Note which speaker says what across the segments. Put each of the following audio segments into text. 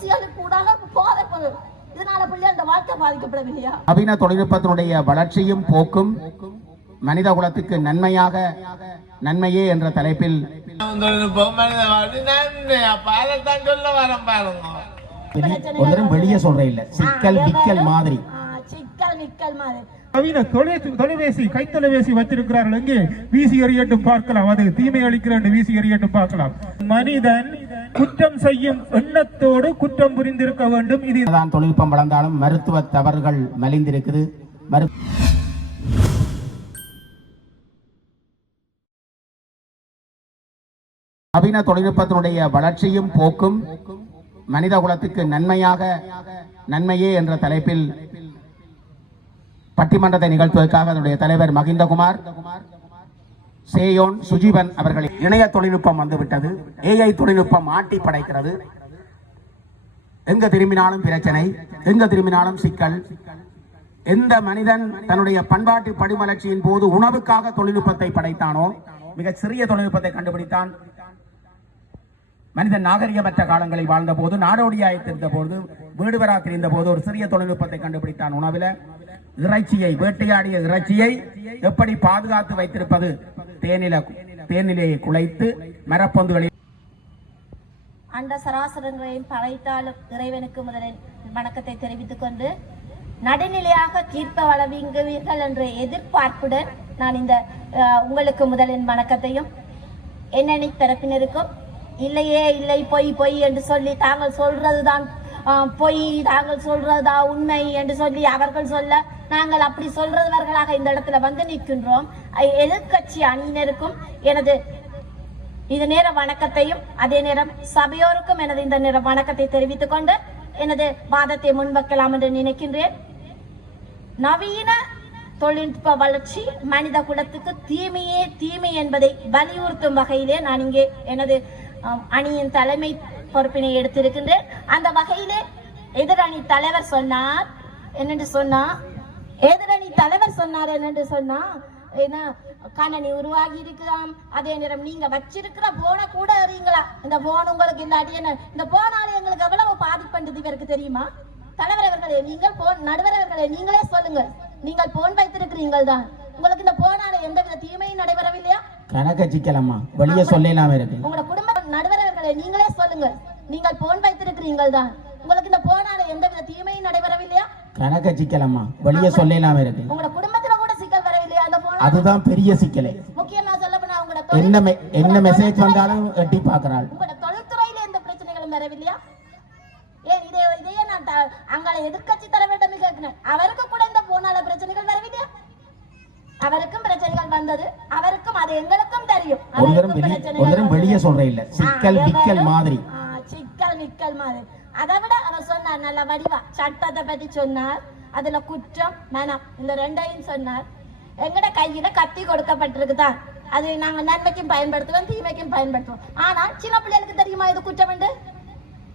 Speaker 1: ஊசிகளுக்கு கூடாக போதை. பொருள் இதனால பிள்ளைகளோட வாழ்க்கை பாதிக்கப்படவில்லையா?
Speaker 2: நவீன தொழில்நுட்பத்தினுடைய வளர்ச்சியும் போக்கும் மனித குலத்துக்கு நன்மையாக நன்மையே என்ற தலைப்பில் வெளியே சொல்றேன் இல்ல. சிக்கல் விக்கல் மாதிரி.
Speaker 1: ஆ, சிக்கல் நிக்கல் மாதிரி.
Speaker 3: நவீன தொலை தொலைபேசி கைத்தொலைபேசி வச்சிருக்கிறார்கள். எங்கே? வீசி எறியட்டும் பார்க்கலாம். அது தீமை அளிக்கிற என்று வீசி எறியட்டும் பார்க்கலாம். மனிதன் குற்றம் செய்யும் எண்ணத்தோடு குற்றம் புரிந்திருக்க வேண்டும். இது
Speaker 2: தான் தொழில்நுட்பம் வளர்ந்தாலும் மருத்துவ தவறுகள் மலிந்திருக்குது. மரு நவீன தொழில்நுட்பத்தினுடைய வளர்ச்சியும் போக்கும் மனித குலத்துக்கு நன்மையாக நன்மையே என்ற தலைப்பில் பட்டிமன்றத்தை நிகழ்த்துவதற்காக அதனுடைய தலைவர் மகிந்தகுமார். சேயோன் சுஜீவன் அவர்களின் இணைய தொழில்நுட்பம் வந்துவிட்டது. ஏஐ தொழில்நுட்பம் ஆட்டி படைக்கிறது. எங்க திரும்பினாலும் பிரச்சனை எங்க திரும்பினாலும் சிக்கல். எந்த மனிதன் தன்னுடைய பண்பாட்டு படிமலர்ச்சியின் போது உணவுக்காக தொழில்நுட்பத்தை படைத்தானோ மிக சிறிய தொழில்நுட்பத்தை கண்டுபிடித்தான். மனிதன் நாகரிகமற்ற காலங்களில் வாழ்ந்த போது நாடோடியாய்த்திருந்த போது வீடுவரா தெரிந்த போது ஒரு சிறிய தொழில்நுட்பத்தை கண்டுபிடித்தான் உணவில். இறைச்சியை வேட்டையாடிய இறைச்சியை எப்படி பாதுகாத்து வைத்திருப்பது? தேனில தேனிலையை குலைத்து மரப்பந்துகளில்
Speaker 1: அண்ட சராசரங்களையும் படைத்தாலும் இறைவனுக்கு முதலில் வணக்கத்தை தெரிவித்துக் கொண்டு நடுநிலையாக தீர்ப்ப வளவீங்குவீர்கள் என்ற எதிர்பார்ப்புடன் நான் இந்த உங்களுக்கு முதலின் வணக்கத்தையும் எண்ணெய் தரப்பினருக்கும் இல்லையே இல்லை பொய் பொய் என்று சொல்லி தாங்கள் சொல்றதுதான் பொய் தாங்கள் சொல்றதா உண்மை என்று சொல்லி அவர்கள் சொல்ல நாங்கள் அப்படி சொல்றவர்களாக இந்த இடத்துல வந்து நிற்கின்றோம். எதிர்கட்சி எதிர்க்கட்சி அணியினருக்கும் எனது இது நேர வணக்கத்தையும் அதே நேரம் சபையோருக்கும் எனது இந்த நேர வணக்கத்தை தெரிவித்துக் கொண்டு எனது வாதத்தை முன்வைக்கலாம் என்று நினைக்கின்றேன். நவீன தொழில்நுட்ப வளர்ச்சி மனித குலத்துக்கு தீமையே தீமை என்பதை வலியுறுத்தும் வகையிலே நான் இங்கே எனது அணியின் தலைமை பொறுப்பினை எடுத்திருக்கின்றேன். அந்த வகையிலே எதிரணி தலைவர் சொன்னார். என்னென்று சொன்னா எதிரணி தலைவர் சொன்னார் என்னென்று சொன்னா என்ன கணனி உருவாகி இருக்கலாம் அதே நேரம் நீங்க வச்சிருக்கிற போனை கூட அறியுங்களா இந்த போன் உங்களுக்கு இல்லாட்டி என்ன இந்த போனால எங்களுக்கு எவ்வளவு பாதிப்பண்டது இவருக்கு தெரியுமா? தலைவர் அவர்களே நீங்கள் போன் நடுவர் அவர்களே நீங்களே சொல்லுங்க. நீங்கள் போன் வைத்திருக்கிறீர்கள் தான். உங்களுக்கு இந்த போனால எந்தவித தீமையும் நடைபெறவில்லையா?
Speaker 2: கணக்க சிக்கலம்மா. வெளியே சொல்லலாம இருக்கு
Speaker 1: உங்களோட குடும்ப நடுவர் அவர்களே நீங்களே சொல்லுங்க. நீங்கள் போன் வைத்திருக்கிறீர்கள் தான் உங்களுக்கு இந்த போனால எந்தவித தீமையும் நடைபெறவில்லையா
Speaker 2: கணக்க சிக்கலம்மா வெளியே சொல்லலாம இருக்கு.
Speaker 1: உங்களோட குடும்பத்துல கூட சிக்கல் வரவில்லையா அந்த போன
Speaker 2: அதுதான் பெரிய சிக்கலே.
Speaker 1: முக்கியமா சொல்ல போனா உங்களோட
Speaker 2: என்ன என்ன மெசேஜ் வந்தாலும் எட்டி
Speaker 1: உங்களோட தொழில்துறையில எந்த பிரச்சனைகளும் வரவில்லையா? ஏன் இதே இதையே நான் அங்கால எதிர்க்கட்சி தலைவரிடம் கேட்கிறேன். அவருக்கு கூட இந்த போனால பிரச்சனைகள் வரவில்லையா? அவருக்கும் பிரச்சனைகள் வந்தது. அவருக்கும் அது எங்களுக்கும் தெரியும்.
Speaker 2: ஒரு தரம்
Speaker 1: அவருக்கும்
Speaker 2: வெளியே சொல்றேன் இல்ல. சிக்கல்? மாதிரி
Speaker 1: ஆ, சிக்கல் நிக்கல் மாதிரி அதை விட அவர் சொன்னார் நல்ல வடிவா. சட்டத்தை பத்தி சொன்னார். அதுல குற்றம் மனம். இந்த ரெண்டையும் சொன்னார். எங்கட கையில கத்தி கொடுக்கப்பட்டிருக்குதான் அது நாங்க நன்மைக்கும் பயன்படுத்துவோம் தீமைக்கும் பயன்படுத்துவோம். ஆனால் சின்ன பிள்ளைகளுக்கு தெரியுமா இது குற்றம் உண்டு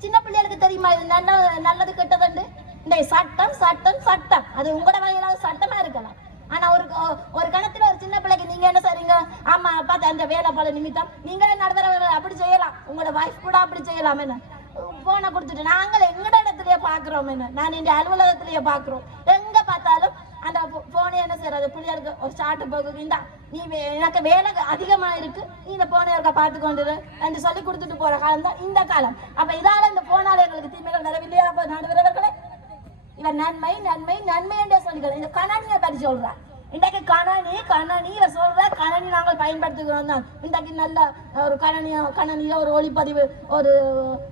Speaker 1: சின்ன பிள்ளைகளுக்கு தெரியுமா இது நல்ல நல்லது கெட்டதுண்டு இந்த சட்டம் சட்டம் சட்டம். அது உங்களோட வகையில அது சட்டமா இருக்கலாம். ஆனா ஒரு ஒரு கணத்துல ஒரு சின்ன பிள்ளைக்கு நீங்க என்ன செய்றீங்க? ஆமா பார்த்து அந்த வேலை போல நிமித்தம் நீங்களே நடுவர அப்படி செய்யலாம். உங்களோட வைஃப் கூட அப்படி செய்யலாம் என்ன? போனை கொடுத்துட்டு நாங்கள் எங்கட இடத்துலயே பாக்குறோம் என்ன நான் இந்த அலுவலகத்திலேயே பாக்குறோம் எங்க பார்த்தாலும் அந்த போனை என்ன செய்யறது? பிள்ளைகளுக்கு ஒரு சாட்டு போக்கு இந்தா நீ வே- எனக்கு வேலை அதிகமா இருக்கு. நீ இந்த போனை இருக்க பார்த்து கொண்டு என்று சொல்லி கொடுத்துட்டு போற காலம் தான் இந்த காலம். அப்ப இதால இந்த போனால எங்களுக்கு தீமைகள் வரவில்லையா? அப்ப நடுவரவர்களே இவர் நன்மை நன்மை நன்மை என்றே சொல்லுங்கள் இந்த கணனியை பற்றி சொல்றான் இன்றைக்கு கணனி கணனி இவர் சொல்ற கணனி நாங்கள் பயன்படுத்துகிறோம் தான். இன்றைக்கு நல்ல ஒரு கணனி கணனியில் ஒரு ஒளிப்பதிவு ஒரு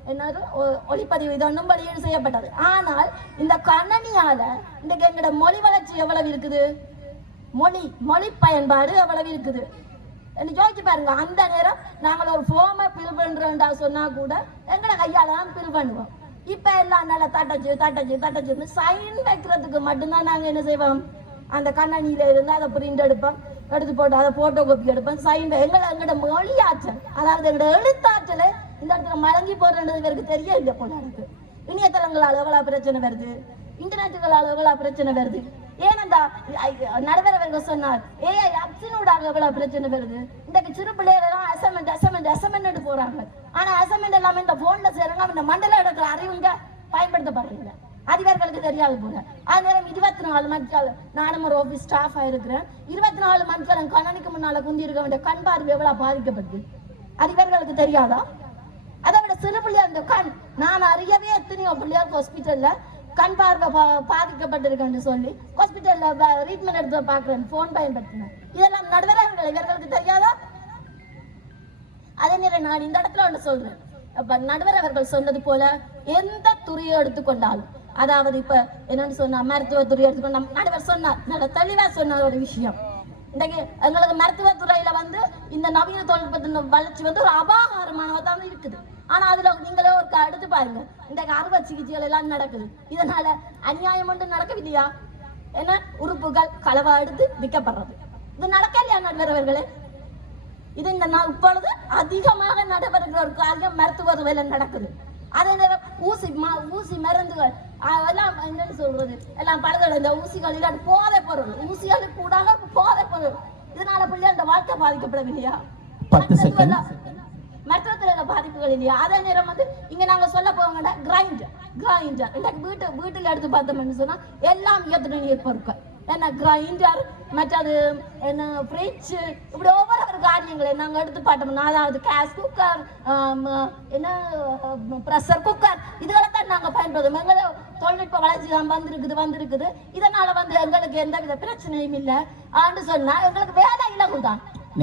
Speaker 1: என்னது ஒ- ஒளிப்பதிவு இது ஒன்றும் பதிவு செய்யப்பட்டது. ஆனால் இந்த கணனியால இன்றைக்கு எங்களோட மொழி வளர்ச்சி எவ்வளவு இருக்குது? மொழி மொழி பயன்பாடு எவ்வளவு இருக்குது? என்று யோசிச்சு பாருங்க அந்த நேரம் நாங்கள் ஒரு ஃபோமை ஃபில் பண்றோம்டா சொன்னா கூட எங்களை கையால் தான் ஃபில் பண்ணுவோம். இப்போ எல்லாம் நல்லா தட்டச்சு தட்டச்சு தட்டச்சுன்னு சைன் வைக்கிறதுக்கு மட்டும்தான் நாங்கள் என்ன செய்வோம்? அந்த கண்ணாடியில இருந்து அதை பிரிண்ட் எடுப்பேன். எடுத்து போட்டு அதை போட்டோ காப்பி எடுப்பேன். சைன் எங்களை எங்களோட மொழி ஆற்றல் அதாவது எங்களோட எழுத்தாற்றலை இந்த இடத்துல மலங்கி போடுறது இவருக்கு தெரிய இல்லை போல எனக்கு இணையதளங்களால் எவ்வளவு பிரச்சனை வருது. இன்டர்நெட்டுகளால் எவ்வளவு பிரச்சனை வருது. ஏனண்டா நடுவர் அவர்கள் சொன்னார் ஏஐ அப்சினூடாக எவ்வளவு பிரச்சனை வருது. இன்றைக்கு சிறு பிள்ளைகளெல்லாம் அசமெண்ட் அசமெண்ட் வந்து அசைன்மெண்ட் போறாங்க. ஆனா அசைன்மெண்ட் எல்லாமே இந்த போன்ல செய்யறாங்க இந்த மண்டல எடுக்கிற அறிவுங்க பயன்படுத்தப்படுறீங்க அதிகாரிகளுக்கு தெரியாது போல. அது நேரம் இருபத்தி நாலு மணிக்கால் நானும் ஒரு ஆஃபீஸ் ஸ்டாஃப் ஆயிருக்கிறேன் இருபத்தி நாலு மணிக்கால் கணனிக்கு முன்னால குந்தி இருக்க வேண்டிய கண் பார்வை எவ்வளவு பாதிக்கப்பட்டு அதிகாரிகளுக்கு தெரியாதா? அதை விட சிறு பிள்ளையா இந்த கண் நான் அறியவே எத்தனையோ பிள்ளையாருக்கு ஹாஸ்பிட்டல்ல கண் பார்வை பா- பாதிக்கப்பட்டிருக்கேன்னு சொல்லி ஹாஸ்பிட்டல்ல ட்ரீட்மெண்ட் எடுத்து பாக்குறேன் போன் பயன்படுத்தினேன். இதெல்லாம் நடுவர்கள் இவர்களுக்கு தெரியாதா? அதே நேரம் நான் இந்த இடத்துல ஒன்று சொல்றேன். நடுவர் அவர்கள் சொன்னது போல எந்த துறையை எடுத்துக்கொண்டாலும் அதாவது இப்ப என்னன்னு சொன்னா மருத்துவத்துறை எடுத்துக்கொண்டா நடுவர் சொன்னார் நல்ல தெளிவா சொன்ன ஒரு விஷயம். இன்றைக்கு எங்களுக்கு மருத்துவத்துறையில வந்து இந்த நவீன தொழில்நுட்பத்தின் வளர்ச்சி வந்து ஒரு அபாகாரமானவா தான் இருக்குது. ஆனா அதுல நீங்களே ஒரு எடுத்து பாருங்க. இன்றைக்கு அறுவை சிகிச்சைகள் எல்லாம் நடக்குது. இதனால அநியாயம் ஒன்று நடக்கவில்லையா? என்ன? உறுப்புகள் களவா எடுத்து விற்கப்படுறது. இது நடக்கலையா இல்லையா அவர்களே? இது இந்த நாள் இப்பொழுது அதிகமாக நடைபெறுகிற ஒரு காரியம் மருத்துவ வேலை நடக்குது. அதே நேரம் ஊசி ம- ஊசி மருந்துகள் ஆஹ் எல்லாம் என்னன்னு சொல்றது? எல்லாம் பழுதல் இந்த ஊசிகள் இல்லாட்டி போதை பொருள். ஊசிகளுக்கு கூடாக போதை பொருள். இதனால பிள்ளைகளோட வாழ்க்கை பாதிக்கப்படவில்லையா?
Speaker 2: பத்து செகண்ட்.
Speaker 1: பாதிப்புகள் இல்லையா? அதே நேரம் வந்து இங்க நாங்க சொல்ல போவாங்கடா கிரைண்டர் கிரைண்டர் வீட்டு வீட்டுல எடுத்து பார்த்தோம்னு சொன்னா எல்லாம் இயற்கை நீர் பொருட்கள். என்ன கிரைண்டர் மற்றது என்ன ஃப்ரிட்ஜ் இப்படி ஒவ்வொரு ஒரு காரியங்களை நாங்க எடுத்து பார்த்தோம்னா அதாவது கேஸ் குக்கர் என்ன ப்ரெஷர் குக்கர் இதுகளை தான் நாங்க பயன்படுத்தும் எங்களை தொழில்நுட்ப வளர்ச்சி தான் வந்திருக்குது வந்திருக்குது. இதனால வந்து எங்களுக்கு எந்த வித பிரச்சனையும் இல்லை. ஆண்டு சொன்னா எங்களுக்கு வேலை இந்த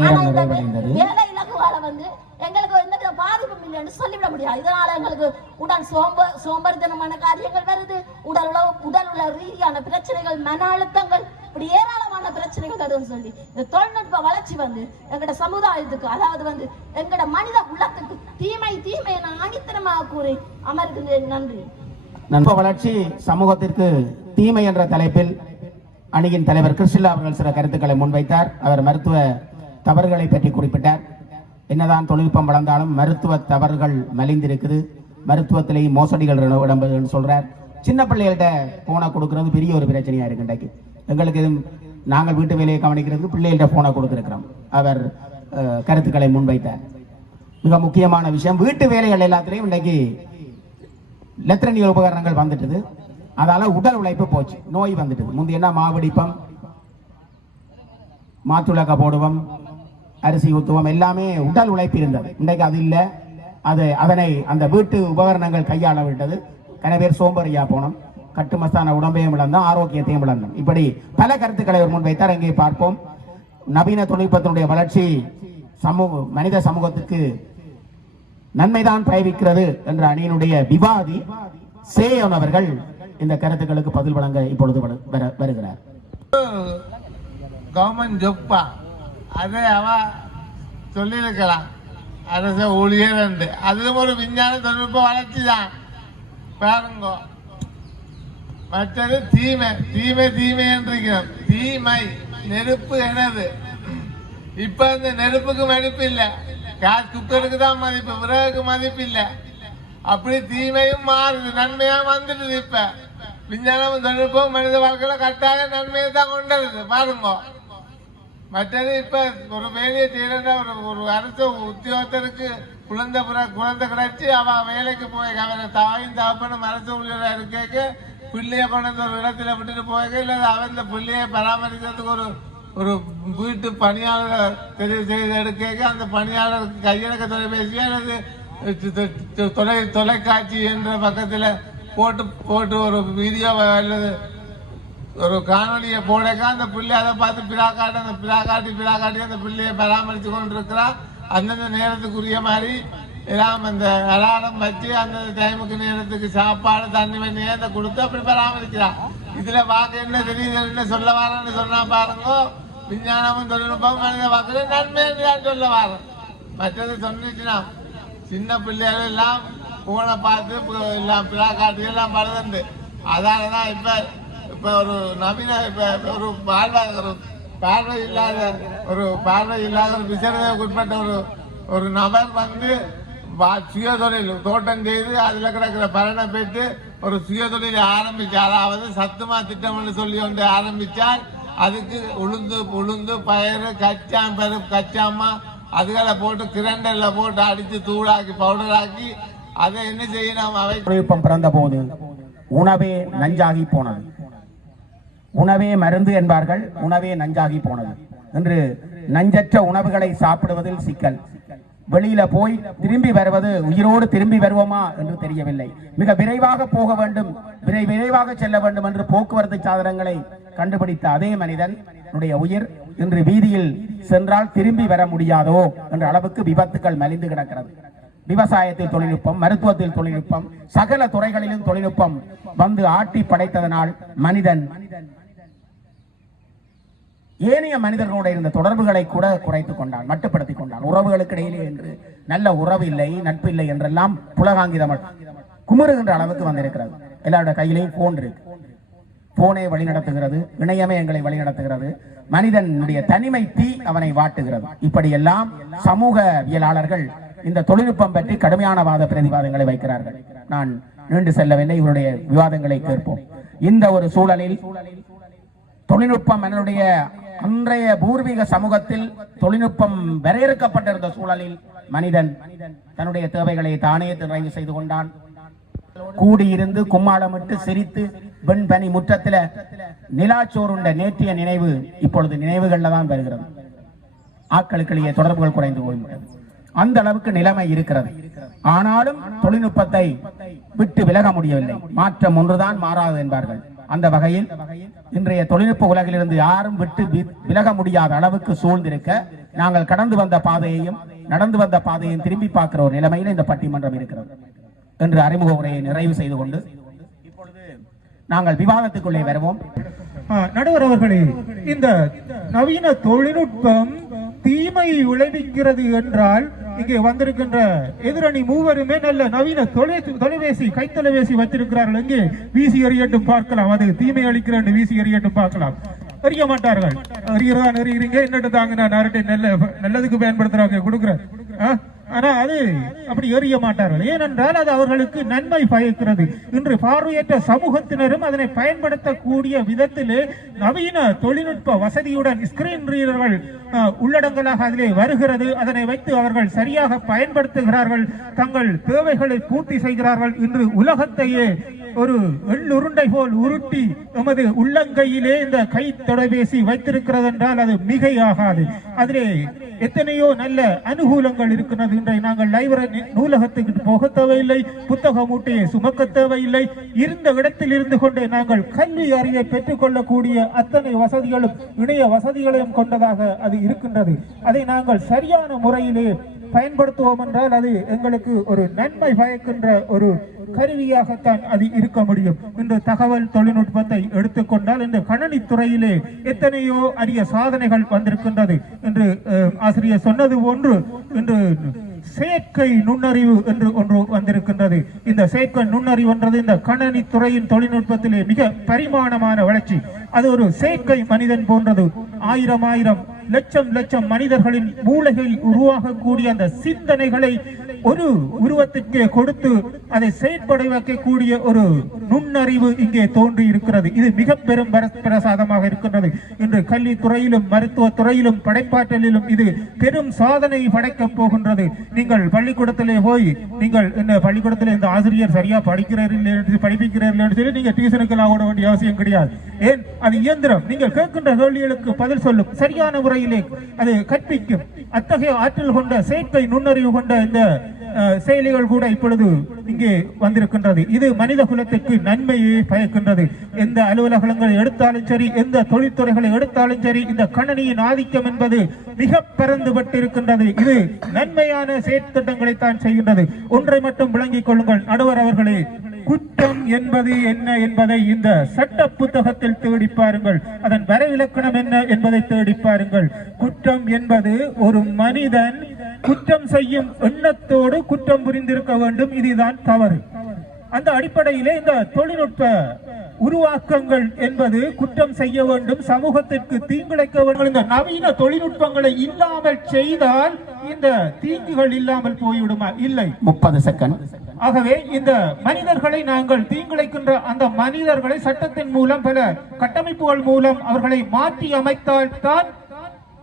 Speaker 2: நிறைவடைந்தது.
Speaker 1: வேலை இலக்குவால வந்து எங்களுக்கு எந்தவித பாதிப்பும் இல்லைன்னு சொல்லிவிட முடியாது. இதனால எங்களுக்கு உடல் சோம்ப சோம்பரித்தனமான காரியங்கள் வருது. உடல் உள்ள உடல் உள்ள ரீதியான பிரச்சனைகள் மன அழுத்தங்கள் இப்படி ஏராளமான பிரச்சனைகள் வருதுன்னு சொல்லி இந்த தொழில்நுட்ப வளர்ச்சி வந்து எங்கட சமுதாயத்துக்கு அதாவது வந்து எங்கட மனித உள்ளத்துக்கு தீமை தீமை என ஆணித்தனமாக கூறி அமர்கின்றேன். நன்றி.
Speaker 2: நண்ப வளர்ச்சி சமூகத்திற்கு தீமை என்ற தலைப்பில் அணியின் தலைவர் கிருஷ்ணா அவர்கள் சில கருத்துக்களை முன்வைத்தார். அவர் மருத்துவ தவறுகளை பற்றி குறிப்பிட்டார். என்னதான் தொழில்நுட்பம் வளர்ந்தாலும் மருத்துவ தவறுகள் மலிந்திருக்குது. மருத்துவத்திலேயும் மோசடிகள் இடம்பெறுன்னு சொல்றார். சின்ன பிள்ளைகள்கிட்ட போனை கொடுக்கறது பெரிய ஒரு பிரச்சனையா இருக்கு இன்றைக்கு. எங்களுக்கு எதுவும் நாங்கள் வீட்டு வேலையை கவனிக்கிறதுக்கு பிள்ளைகள்கிட்ட போனை கொடுத்துருக்கிறோம். அவர் கருத்துக்களை முன்வைத்தார். மிக முக்கியமான விஷயம் வீட்டு வேலைகள் எல்லாத்திலையும் இன்றைக்கு லெத்ரனியல் உபகரணங்கள் வந்துட்டுது. அதால உடல் உழைப்பு போச்சு நோய் வந்துட்டுது. முந்தி என்ன மாவடிப்பம்? மாத்துளக்க போடுவோம். அரிசி ஊத்துவோம். எல்லாமே உடல் உழைப்பு இருந்தது இன்றைக்கு அது இல்லை. அது அதனை அந்த வீட்டு உபகரணங்கள் கையாள விட்டது. கன பேர் சோம்பறியா போனோம். கட்டுமஸ்தான உடம்பையும் இழந்தோம் ஆரோக்கியத்தையும் இழந்தோம் இப்படி பல கருத்துக்களை அவர் முன்வைத்தார் அங்கே பார்ப்போம். நவீன தொழில்நுட்பத்தினுடைய வளர்ச்சி சமூக மனித சமூகத்திற்கு நன்மைதான் பயவிக்கிறது என்ற அணியினுடைய விவாதி சேயன் அவர்கள் இந்த கருத்துக்களுக்கு பதில் வழங்க இப்பொழுது வரு- வருகிறார்.
Speaker 4: கவர்மெண்ட் ஜொப்பா அதை அவ சொல்லியிருக்கலாம். அரச ஊழியர் என்று. அதுவும் ஒரு விஞ்ஞான தொழில்நுட்ப வளர்ச்சி தான். பாருங்க. மற்றது தீமை. தீமை தீமை என்று தீமை நெருப்பு எனது. இப்ப இந்த நெருப்புக்கு மதிப்பு இல்லை. கேஸ் குக்கருக்கு தான் மதிப்பு விறகுக்கு மதிப்பு இல்லை. அப்படி தீமையும் மாறுது. நன்மையா வந்துடுது இப்ப. விஞ்ஞானமும் தொழில்நுட்பம் மனித வாழ்க்கையில கட்டாய நன்மையை தான் கொண்டு வருது பாருங்க. மற்றது இப்ப ஒரு வேலையை செய்யற ஒரு ஒரு அரசு உத்தியோகத்தருக்கு குழந்தை புற குழந்தை கிடைச்சி அவன் வேலைக்கு போய் அவன் தாயும் தாப்பனும் அரசு ஊழியராக இருக்க பிள்ளைய கொண்டு வந்து ஒரு இடத்துல விட்டுட்டு போய் இல்லை அவன் இந்த பிள்ளையை பராமரிக்கிறதுக்கு ஒரு ஒரு வீட்டு பணியாளர் தெரிவு செய்து எடுக்க அந்த பணியாளருக்கு கையடக்க தொலைபேசி அல்லது தொலை தொலைக்காட்சி என்ற பக்கத்தில் போட்டு போட்டு ஒரு வீடியோ அல்லது ஒரு காணொலியை போடக்கா அந்த பிள்ளை அதை பார்த்து பிராக்காட்டு அந்த பிராக்காட்டி பிராக்காட்டி அந்த பிள்ளையை பராமரித்து கொண்டு இருக்கிறா அந்தந்த நேரத்துக்குரிய மாதிரி எல்லாம் அந்த அலாரம் வச்சு அந்தந்த டைமுக்கு நேரத்துக்கு சாப்பாடு தண்ணி பண்ணி அதை கொடுத்து அப்படி பராமரிக்கிறான் இதில் பார்க்க என்ன தெரியுது? என்ன சொல்ல வரேன்னு சொன்னால் பாருங்க. விஞ்ஞானமும் தொழில்நுட்பம் மனித வாக்குல நன்மை என்று சொல்ல வரேன். மற்றது சொன்னிச்சுன்னா சின்ன பிள்ளைகள் எல்லாம் போனை பார்த்து எல்லாம் பிராக்காட்டி எல்லாம் பழுதுண்டு அதால தான் இப்போ இப்போ ஒரு நவீன ஒரு பார்வை ஒரு பார்வை இல்லாத ஒரு பார்வை இல்லாத ஒரு விசேஷத்துக்கு உட்பட்ட ஒரு ஒரு நபர் வந்து சுயதொழில் தோட்டம் செய்து அதில் கிடக்கிற பலனை பெற்று ஒரு சுயதொழில் ஆரம்பித்தார் அதாவது சத்துமா திட்டம் என்று சொல்லி ஒன்று ஆரம்பித்தால் அதுக்கு உளுந்து உளுந்து பயிறு கச்சாம் பருப்பு கச்சாமா அதுகளை போட்டு கிரண்டரில் போட்டு அடித்து தூளாக்கி பவுடராக்கி அதை என்ன செய்யணும்? அவை
Speaker 2: தொழில்நுட்பம் பிறந்த போது உணவே நஞ்சாகி போனது. உணவே மருந்து என்பார்கள் உணவே நஞ்சாகி போனது. என்று நஞ்சற்ற உணவுகளை சாப்பிடுவதில் சிக்கல். வெளியில போய் திரும்பி வருவது உயிரோடு திரும்பி வருவோமா என்று தெரியவில்லை. மிக விரைவாக போக வேண்டும் விரை விரைவாக செல்ல வேண்டும் என்று போக்குவரத்து சாதனங்களை கண்டுபிடித்த அதே மனிதன் உடைய உயிர் இன்று வீதியில் சென்றால் திரும்பி வர முடியாதோ? என்ற அளவுக்கு விபத்துக்கள் மலிந்து கிடக்கிறது. விவசாயத்தில் தொழில்நுட்பம் மருத்துவத்தில் தொழில்நுட்பம் சகல துறைகளிலும் தொழில்நுட்பம் வந்து ஆட்டி படைத்ததனால் மனிதன் ஏனைய மனிதர்களுடைய இருந்த தொடர்புகளை கூட குறைத்து கொண்டான் மட்டுப்படுத்திக் கொண்டான். உறவுகளுக்கு இடையிலே என்று நல்ல உறவு இல்லை நட்பு இல்லை என்றெல்லாம் புலகாங்கிதம் குமுறுகின்ற அளவுக்கு வந்திருக்கிறது. எல்லாரோட கையிலையும் போன் இருக்கு. போனே வழி நடத்துகிறது இணையமே எங்களை வழி நடத்துகிறது மனிதனுடைய தனிமை தீ அவனை வாட்டுகிறது. இப்படியெல்லாம் சமூகவியலாளர்கள் இந்த தொழில்நுட்பம் பற்றி கடுமையான வாத பிரதிவாதங்களை வைக்கிறார்கள். நான் நீண்டு செல்லவில்லை இவருடைய விவாதங்களை கேட்போம். இந்த ஒரு சூழலில் தொழில்நுட்பம் என்னுடைய அன்றைய பூர்வீக சமூகத்தில் தொழில்நுட்பம் வரையறுக்கப்பட்டிருந்த சூழலில் மனிதன் தன்னுடைய தேவைகளை தானே நிறைவு செய்து கொண்டான். கூடியிருந்து கும்மாளமிட்டு சிரித்து வெண்பனி முற்றத்தில நிலாச்சோருண்ட நேற்றிய நினைவு இப்பொழுது நினைவுகள்ல தான் வருகிறது. ஆட்களுக்கிடையே தொடர்புகள் குறைந்து போய்விட்டது. அந்த அளவுக்கு நிலைமை இருக்கிறது. ஆனாலும் தொழில்நுட்பத்தை விட்டு விலக முடியவில்லை. மாற்றம் ஒன்றுதான் மாறாது என்பார்கள். அந்த வகையில் இன்றைய தொழில்நுட்ப உலகிலிருந்து யாரும் விட்டு விலக முடியாத அளவுக்கு சூழ்ந்திருக்க நாங்கள் கடந்து வந்த பாதையையும் நடந்து வந்த பாதையையும் திரும்பி பார்க்கிற ஒரு நிலைமையில் இந்த பட்டிமன்றம் இருக்கிறது என்று அறிமுக உரையை நிறைவு செய்து கொண்டு இப்பொழுது நாங்கள் விவாதத்துக்குள்ளே வருவோம்.
Speaker 3: நடுவர் அவர்களே இந்த நவீன தொழில்நுட்பம் தீமையை விளைவிக்கிறது என்றால் இங்கே வந்திருக்கின்ற எதிரணி மூவருமே நல்ல நவீன தொலை தொலைபேசி கைத்தொலைபேசி வைத்திருக்கிறார்கள் இங்கே வீசி எறியட்டும் பார்க்கலாம். அது தீமை அளிக்கிற வீசி எறியட்டும் பார்க்கலாம். எறிய மாட்டார்கள். எறிகிறதா எறிகிறீங்க என்னட்டு தாங்க நான் நல்ல நல்லதுக்கு பயன்படுத்துறாங்க கொடுக்குறேன் ஆனால் அது அப்படி எறிய மாட்டார்கள். ஏனென்றால் அது அவர்களுக்கு நன்மை பயக்கிறது. இன்று பார்வையற்ற சமூகத்தினரும் அதனை பயன்படுத்தக்கூடிய விதத்திலே நவீன தொழில்நுட்ப வசதியுடன் ஸ்கிரீன் ரீடர்கள் உள்ளடங்கலாக அதிலே வருகிறது. அதனை வைத்து அவர்கள் சரியாக பயன்படுத்துகிறார்கள். தங்கள் தேவைகளை பூர்த்தி செய்கிறார்கள். இன்று உலகத்தையே ஒரு எள்ளுருண்டை போல் உருட்டி எமது உள்ளங்கையிலே இந்த கை தொலைபேசி வைத்திருக்கிறது என்றால் அது மிகையாகாது. அதிலே எத்தனையோ நல்ல அனுகூலங்கள் இருக்கிறது. இன்றைய நாங்கள் லைப்ரரி நூலகத்துக்கு போக தேவையில்லை புத்தக மூட்டையை சுமக்க தேவையில்லை. இருந்த இடத்தில் இருந்து கொண்டே நாங்கள் கல்வி அறிவை பெற்றுக்கொள்ளக்கூடிய அத்தனை வசதிகளும் இணைய வசதிகளையும் கொண்டதாக அது இருக்கின்றது. அதை நாங்கள் சரியான முறையிலே பயன்படுத்துவோம் என்றால் அது எங்களுக்கு ஒரு நன்மை பயக்கின்ற ஒரு கருவியாகத்தான் அது இருக்க முடியும். இந்த தகவல் தொழில்நுட்பத்தை எடுத்துக்கொண்டால் இந்த கணனி துறையிலே எத்தனையோ அரிய சாதனைகள் வந்திருக்கின்றது. என்று ஆசிரியர் சொன்னது போன்று இன்று செயற்கை நுண்ணறிவு என்று ஒன்று வந்திருக்கின்றது. இந்த செயற்கை நுண்ணறிவு என்றது இந்த கணனி துறையின் தொழில்நுட்பத்திலே மிக பரிமாணமான வளர்ச்சி. அது ஒரு செயற்கை மனிதன் போன்றது. ஆயிரம் ஆயிரம் லட்சம் லட்சம் மனிதர்களின் மூளைகளில் உருவாகக்கூடிய அந்த சிந்தனைகளை ஒரு உருவத்திற்கு கொடுத்து அதை செயற்பட வைக்கக்கூடிய ஒரு நுண்ணறிவு இங்கே தோன்றி இருக்கிறது இது மிக பெரும் பிரசாதமாக இருக்கின்றது. இன்று கல்வித்துறையிலும் மருத்துவ துறையிலும் படைப்பாற்றலிலும் இது பெரும் சாதனை படைக்கப் போகின்றது. நீங்கள் பள்ளிக்கூடத்திலே போய் நீங்கள் இந்த பள்ளிக்கூடத்தில் இந்த ஆசிரியர் சரியா படிக்கிறார்கள் என்று படிப்பிக்கிறார்கள் சொல்லி நீங்க டியூஷனுக்கெல்லாம் ஓட வேண்டிய அவசியம் கிடையாது. ஏன்? அது இயந்திரம். நீங்கள் கேட்கின்ற கேள்விகளுக்கு பதில் சொல்லும். சரியான முறையிலே அது கற்பிக்கும். அத்தகைய ஆற்றல் கொண்ட செயற்கை நுண்ணறிவு கொண்ட இந்த செயலிகள் கூட இப்பொழுது இங்கே வந்திருக்கின்றது. இது மனித குலத்திற்கு நன்மையை பயக்கின்றது. எந்த அலுவலகங்களை எடுத்தாலும் சரி எந்த தொழில்துறைகளை எடுத்தாலும் சரி இந்த கணனியின் ஆதிக்கம் என்பது மிக பரந்துபட்டிருக்கின்றது. இது நன்மையான செயற்திட்டங்களை தான் செய்கின்றது. ஒன்றை மட்டும் விளங்கிக் கொள்ளுங்கள். நடுவர் அவர்களே குற்றம் என்பது என்ன என்பதை இந்த சட்ட புத்தகத்தில் தேடி பாருங்கள். அதன் வரைவிலக்கணம் என்ன என்பதை தேடி பாருங்கள். குற்றம் என்பது ஒரு மனிதன் குற்றம் செய்யும் எண்ணத்தோடு குற்றம் புரிந்திருக்க வேண்டும். இதுதான் தவறு. அந்த அடிப்படையிலே இந்த தொழில்நுட்ப உருவாக்கங்கள் என்பது குற்றம் செய்ய வேண்டும். சமூகத்திற்கு தீங்கிழைக்க வேண்டும். இந்த நவீன தொழில்நுட்பங்களை இல்லாமல் செய்தால் இந்த தீங்குகள் இல்லாமல் போய்விடுமா? இல்லை.
Speaker 2: முப்பது செகண்ட்
Speaker 3: ஆகவே இந்த மனிதர்களை நாங்கள் தீங்கிழைக்கின்ற அந்த மனிதர்களை சட்டத்தின் மூலம் பல கட்டமைப்புகள் மூலம் அவர்களை மாற்றி அமைத்தால் தான்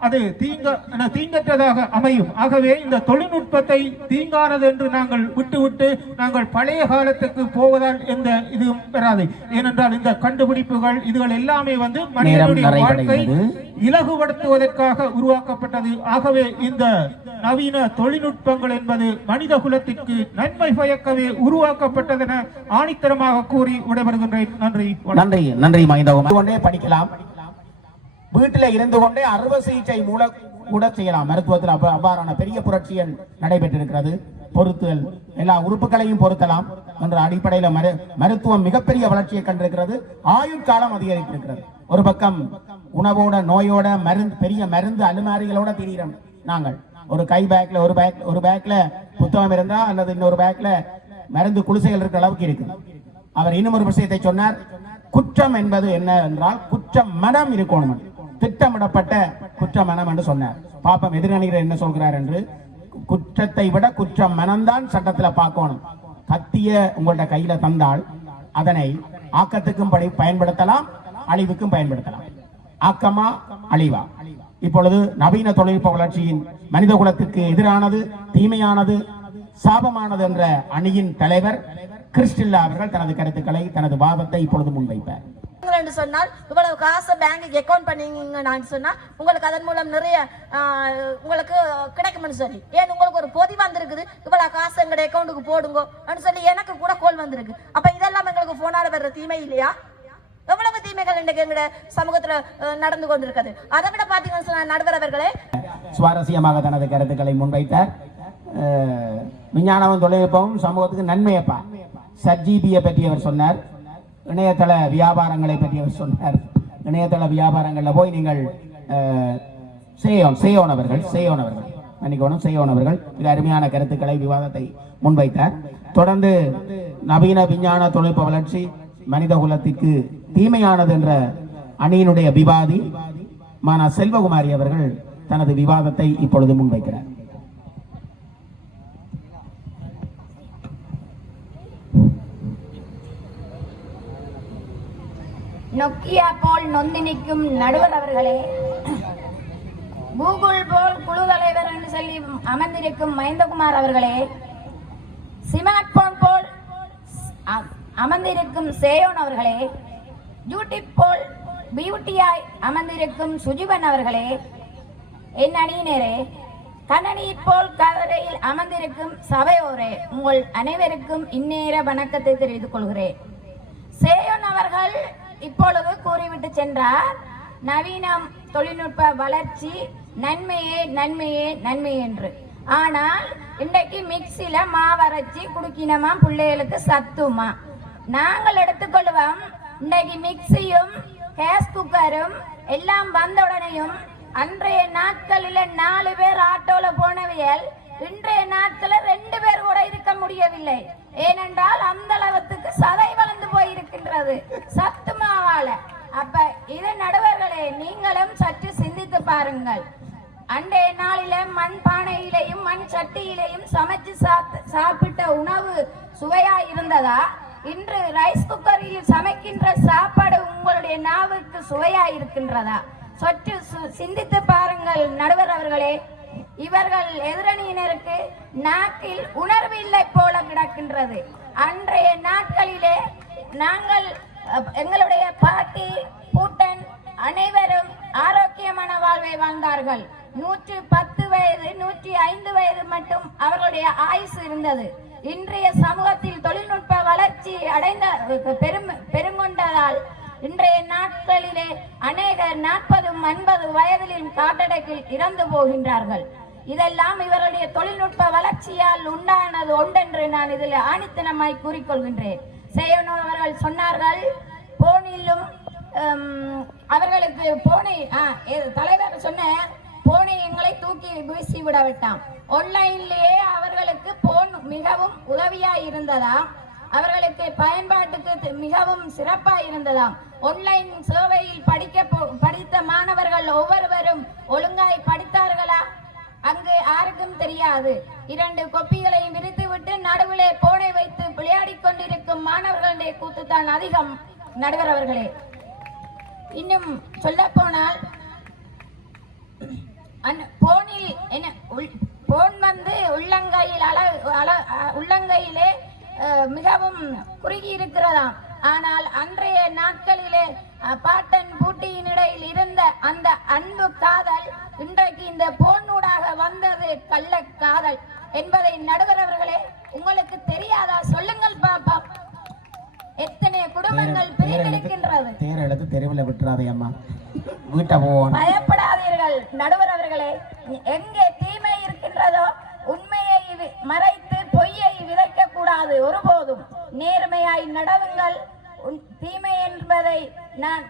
Speaker 3: அது தீங்க தீங்கற்றதாக அமையும். ஆகவே இந்த தொழில்நுட்பத்தை தீங்கானது என்று நாங்கள் விட்டுவிட்டு நாங்கள் பழைய காலத்துக்கு போவதால் எந்த இதுவும் பெறாது ஏனென்றால் இந்த கண்டுபிடிப்புகள் இதுகள் எல்லாமே வந்து மனிதனுடைய வாழ்க்கை. இலகுபடுத்துவதற்காக உருவாக்கப்பட்டது. ஆகவே இந்த நவீன தொழில்நுட்பங்கள் என்பது மனித குலத்திற்கு நன்மை பயக்கவே உருவாக்கப்பட்டதென ஆணித்தரமாக கூறி விடைபெறுகின்றேன். நன்றி.
Speaker 2: நன்றி நன்றி மகிந்தகுமார் படிக்கலாம். வீட்டில் இருந்து கொண்டே அறுவை சிகிச்சை மூலம் கூட செய்யலாம். மருத்துவத்தில் அவ்வாறான பெரிய புரட்சிகள் நடைபெற்றிருக்கிறது. பொருத்துதல் எல்லா உறுப்புகளையும் பொருத்தலாம் என்ற அடிப்படையில் மரு மருத்துவம் மிகப்பெரிய வளர்ச்சியை கண்டிருக்கிறது. ஆயுட்காலம் அதிகரித்திருக்கிறது. ஒரு பக்கம் உணவோட நோயோட மருந்து பெரிய மருந்து அலுமாரிகளோட திரிகிறோம் நாங்கள். ஒரு கை பேக்ல ஒரு பேக் ஒரு பேக்ல புத்தகம் இருந்தா அல்லது இன்னொரு பேக்ல மருந்து குளிசைகள் இருக்கிற அளவுக்கு இருக்குது. அவர் இன்னும் ஒரு விஷயத்தை சொன்னார். குற்றம் என்பது என்ன என்றால் குற்றம் மனம் இருக்கணும் திட்டமிடப்பட்ட குற்ற மனம் என்று சொன்னார். பாப்பம் எதிரணிகர் என்ன சொல்கிறார் என்று குற்றத்தை விட குற்றம் மனம்தான் சட்டத்தில் பார்க்கணும். கத்திய உங்கள்ட்ட கையில தந்தால் அதனை ஆக்கத்துக்கும் படி பயன்படுத்தலாம் அழிவுக்கும் பயன்படுத்தலாம். ஆக்கமா அழிவா? இப்பொழுது நவீன தொழில்நுட்ப வளர்ச்சியின் மனித குலத்துக்கு எதிரானது தீமையானது சாபமானது என்ற அணியின் தலைவர் கிறிஸ்டில்லா அவர்கள் தனது கருத்துக்களை தனது வாதத்தை இப்பொழுது முன்வைப்பார்.
Speaker 1: என்று சொன்னால் இவ்வளவு காசை பேங்க்குக்கு அக்கௌண்ட் பண்ணீங்கன்னு சொன்னா உங்களுக்கு அதன் மூலம் நிறைய ஆஹ், உங்களுக்கு கிடைக்கும்னு சொல்லி. ஏன் உங்களுக்கு ஒரு பொதி வந்திருக்குது? இவ்வளவு காசு எங்களுடைய அக்கௌண்ட்டுக்கு போடுங்க அப்படின்னு சொல்லி எனக்கு கூட கோல் வந்திருக்கு. அப்போ இதெல்லாம் எங்களுக்கு போனால வர்ற தீமை இல்லையா? எவ்வளவு தீமைகள் இன்றைக்கு எங்கட சமூகத்துல நடந்து கொண்டிருக்கிறது அதை விட பார்த்தீங்கன்னு சொன்னால் நடுவர் அவர்களே
Speaker 2: சுவாரஸ்யமாக தனது கருத்துக்களை முன்வைத்தார் விஞ்ஞானமும் தொழில்நுட்பமும் சமூகத்துக்கு நன்மையப்பா. சர்ஜிபியை பற்றி அவர் சொன்னார். இணையதள வியாபாரங்களை பற்றி அவர் சொன்னார் இணையதள வியாபாரங்களில் போய் நீங்கள் அஹ், சேயோன் சேயோன் அவர்கள் சேயோன் அவர்கள் மன்னிக்கணும் சேயோன் அவர்கள் மிக அருமையான கருத்துக்களை விவாதத்தை முன்வைத்தார். தொடர்ந்து நவீன விஞ்ஞான தொழில்நுட்ப வளர்ச்சி மனித குலத்திற்கு தீமையானது என்ற அணியினுடைய விவாதி மானா செல்வகுமாரி அவர்கள் தனது விவாதத்தை இப்பொழுது முன்வைக்கிறார்.
Speaker 5: நொக்கியா போல் நொந்து நிற்கும் நடுவர் அவர்களே. கூகுள் போல் குழு தலைவர் என்று சொல்லி அமர்ந்திருக்கும் மைந்தகுமார் அவர்களே. ஸ்மார்ட் போன் போல் அமர்ந்திருக்கும் சேயோன் அவர்களே. யூடியூப் போல் பியூட்டியாய் அமர்ந்திருக்கும் சுஜிபன் அவர்களே. என் அணியினரே கணனி போல் கதரையில் அமர்ந்திருக்கும் சபையோரே உங்கள் அனைவருக்கும் இந்நேர வணக்கத்தை தெரிவித்துக் கொள்கிறேன். சேயோன் அவர்கள் இப்பொழுது கூறிவிட்டு சென்றார் நவீன தொழில்நுட்ப வளர்ச்சி நன்மையே நன்மையே நன்மை என்று. ஆனால் இன்றைக்கு மிக்சியில மாவரைச்சி குடுக்கினமா? பிள்ளைகளுக்கு சத்துமா? நாங்கள் எடுத்துக்கொள்வோம் இன்றைக்கு மிக்சியும் கேஸ் குக்கரும் எல்லாம் வந்த உடனேயும் அன்றைய நாட்களில் நாலு பேர் ஆட்டோல போனவியல் இன்றைய நாட்களில் ரெண்டு பேர் கூட இருக்க முடியவில்லை. ஏனென்றால் அந்த அளவுக்கு சதை வளர்ந்து போயிருக்கின்றது. சத்து மாவால அப்ப இது நடுவர்களே நீங்களும் சற்று சிந்தித்து பாருங்கள். அன்றைய நாளில மண் பானையிலையும் மண் சட்டியிலையும் சமைச்சு சாப்பிட்ட- சாப்பிட்ட உணவு சுவையா இருந்ததா? இன்று ரைஸ் குக்கரில் சமைக்கின்ற சாப்பாடு உங்களுடைய நாவுக்கு சுவையா இருக்கின்றதா? சற்று சு- சிந்தித்து பாருங்கள் நடுவர் அவர்களே. இவர்கள் எதிரணியினருக்கு நாட்டில் உணர்வு இல்லை போல கிடக்கின்றது. அன்றைய நாட்களிலே நாங்கள் எங்களுடைய பாட்டி பூட்டன் அனைவரும் ஆரோக்கியமான வாழ்வை வாழ்ந்தார்கள். நூற்றி பத்து வயது நூற்றி ஐந்து வயது மட்டும் அவர்களுடைய ஆயுசு இருந்தது. இன்றைய சமூகத்தில் தொழில்நுட்ப வளர்ச்சி அடைந்த பெரும் பெருங்கொண்டதால் இன்றைய நாட்களிலே அநேகர் நாற்பதும் ஐம்பது வயதிலின் காட்டடைக்கில் இறந்து போகின்றார்கள். இதெல்லாம் இவருடைய தொழில்நுட்ப வளர்ச்சியால் உண்டானது ஒன்றென்று நான் இதில் ஆணித்தனமாய் கூறிக்கொள்கின்றேன். சேவனோ அவர்கள் சொன்னார்கள் போனிலும் அவர்களுக்கு போனை ஆ, தலைவர் சொன்ன போனை எங்களை தூக்கி வீசி விட விட்டான் அவர்களுக்கு போன் மிகவும் உதவியாய் இருந்ததாம். அவர்களுக்கு பயன்பாட்டுக்கு மிகவும் சிறப்பாக இருந்ததாம். ஒன்லைன் சேவையில் படிக்க போ- படித்த மாணவர்கள் ஒவ்வொருவரும் ஒழுங்காய் படித்தார்களா? அங்கு யாருக்கும் தெரியாது. இரண்டு கொப்பிகளையும் விரித்து விட்டு நடுவிலே போனை வைத்து விளையாடி கொண்டிருக்கும் மாணவர்களுடைய கூத்து தான் அதிகம். நடுவர் அவர்களே இன்னும் சொல்ல போனால் போனில் என்ன உள்- போன் வந்து உள்ளங்கையில் அள அள- அ- உள்ளங்கையிலே மிகவும் குறுகி இருக்கிறதாம் ஆனால் அன்றைய நாட்களிலே பாட்டன் பூட்டியின் இடையில் இருந்த அந்த அன்பு காதல் இன்றைக்கு இந்த போனூடாக வந்தது கள்ள காதல் என்பதை நடுவர் அவர்களே உங்களுக்கு தெரியாதா? சொல்லுங்கள் பாப்பா எத்தனை குடும்பங்கள் பிரிந்திருக்கின்றது?
Speaker 2: தேர் எடுத்து தெருவில் விட்டுறாதே அம்மா. வீட்டை போவோம்.
Speaker 5: பயப்படாதீர்கள் நடுவர் அவர்களே. எங்கே தீமை இருக்கின்றதோ உண்மையை மறைத்து பொய்யை விதைக்க கூடாது ஒருபோதும். நேர்மையாய் நடவுங்கள். தீமை என்பதை நான்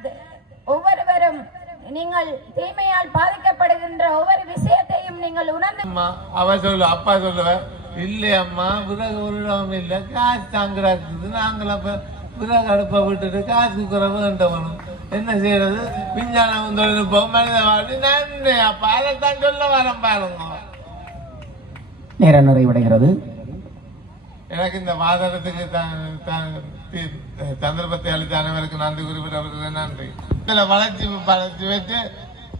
Speaker 5: ஒவ்வொருவரும் நீங்கள் தீமையால் பாதிக்கப்படுகின்ற ஒவ்வொரு விஷயத்தையும் நீங்கள் உணர்ந்து
Speaker 4: அம்மா அவ சொல்லு அப்பா சொல்லுவ இல்லையம்மா விறகு ஒரு இடம் இல்லை. காசு தாங்கிறாக்குது நாங்கள் அப்ப விறகு அடுப்பை விட்டுட்டு காசு குறைவு வேண்டவனும் என்ன செய்யறது? விஞ்ஞானம் தொழில்நுட்பம் மனித வாழ்வு. நன்மை அப்பா. அதைத்தான் சொல்ல வரேன் பாருங்க.
Speaker 2: நேரம் நிறைவடைகிறது.
Speaker 4: எனக்கு இந்த வாதனத்துக்கு த- த- தி- சந்தர்ப்பத்தை அளித்த அனைவருக்கு நன்றி குறிப்பிட்டவர்களுக்கு நன்றி. இதில் வளர்ச்சி வளர்ச்சி வச்சு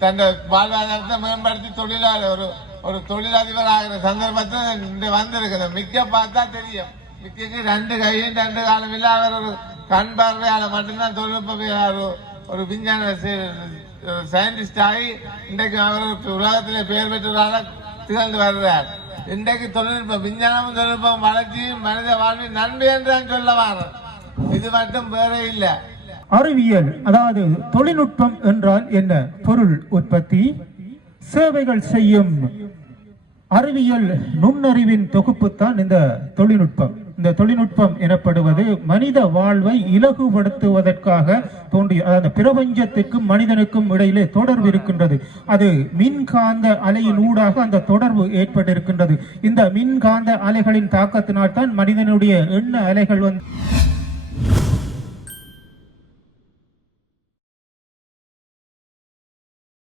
Speaker 4: தன் வாழ்வாதாரத்தை மேம்படுத்தி தொழிலாளர் ஒரு ஒரு தொழிலதிபர் ஆகிற சந்தர்ப்பத்தை இன்று வந்திருக்குது மிக்க பார்த்தா தெரியும். மிக்கக்கு ரெண்டு கையும் ரெண்டு காலம் இல்லை அவர் ஒரு கண் பார்வையால் மட்டும்தான் தொழில்நுட்ப ஒரு ஒரு விஞ்ஞான சயின்டிஸ்ட் ஆகி இன்றைக்கு அவர் உலகத்தில் உலகத்திலே பெயர் பெற்றவராக திகழ்ந்து வருகிறார். இன்றைக்கு தொழில்நுட்பம் விஞ்ஞானமும் தொழில்நுட்பம் வளர்ச்சியும் மனித வாழ்வின் நன்மை என்று நான் சொல்ல வரேன் இது மட்டும் வேற இல்லை.
Speaker 3: அறிவியல் அதாவது தொழில்நுட்பம் என்றால் என்ன? பொருள் உற்பத்தி சேவைகள் செய்யும் அறிவியல் நுண்ணறிவின் தொகுப்பு தான் இந்த தொழில்நுட்பம். இந்த தொழில்நுட்பம் எனப்படுவது மனித வாழ்வை இலகுபடுத்துவதற்காக தோன்றிய அதாவது பிரபஞ்சத்துக்கும் மனிதனுக்கும் இடையிலே தொடர்பு இருக்கின்றது. அது மின்காந்த அலையின் ஊடாக அந்த தொடர்பு ஏற்பட்டிருக்கின்றது. இந்த மின்காந்த அலைகளின் தாக்கத்தினால் தான் மனிதனுடைய எண்ண அலைகள் வந்து you